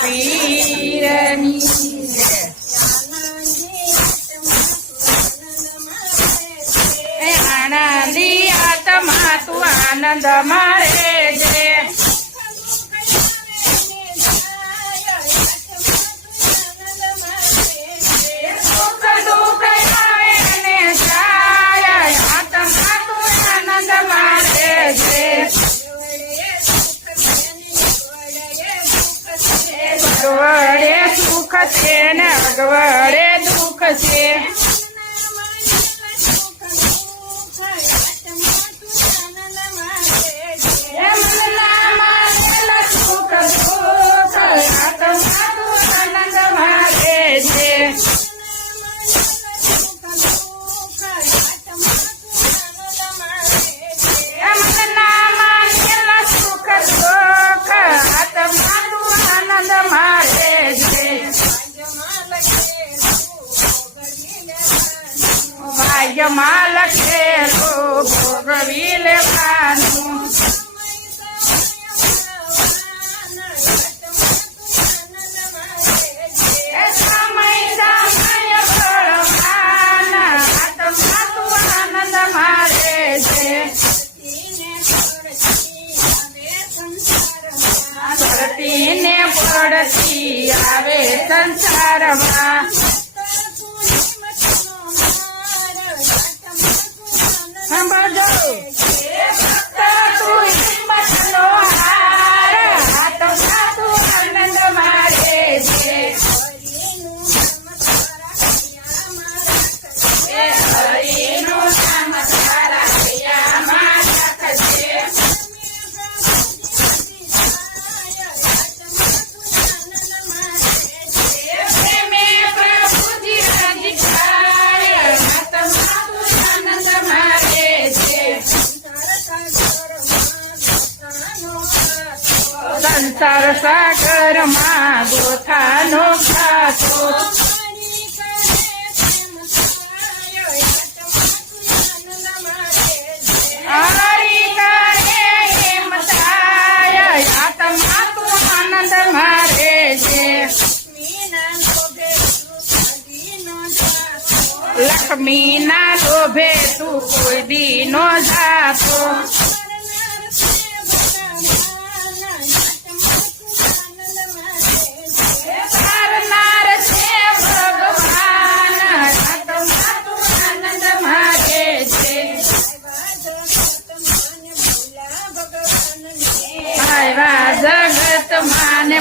પીરની આનંદી આત્મા તું આનંદ મારે. અગવડે સુખ છે ને અગવડે દુઃખ છે. માં લખેલું ભોગવી લેવાનું. ધરતીને પડતી આવે સંસારમાં. સંસાર સાગરમાં ગોથાનો ખાતો લક્ષ્મી ના લોભે તું કોઈ દી નો જાતો.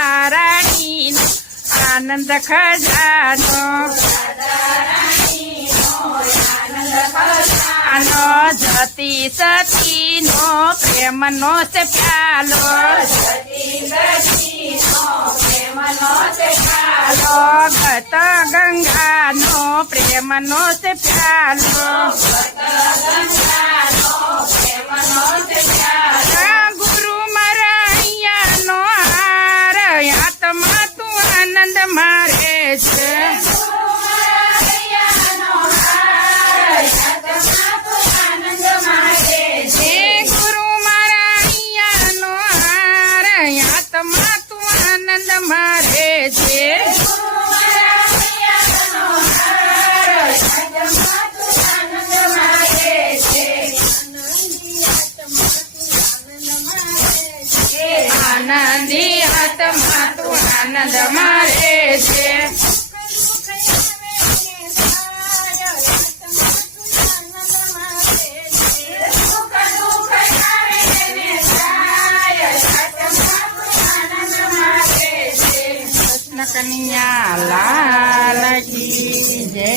રાધારાણીનો આનંદ ખજાનો. આનો જતી સતીનો પ્રેમનો છે પ્યાલો. ગત ગંગાનો પ્રેમનો છે પ્યાલો. આનંદ મારે છે. આનંદ મારે છે. કન્યા લાલ કી જય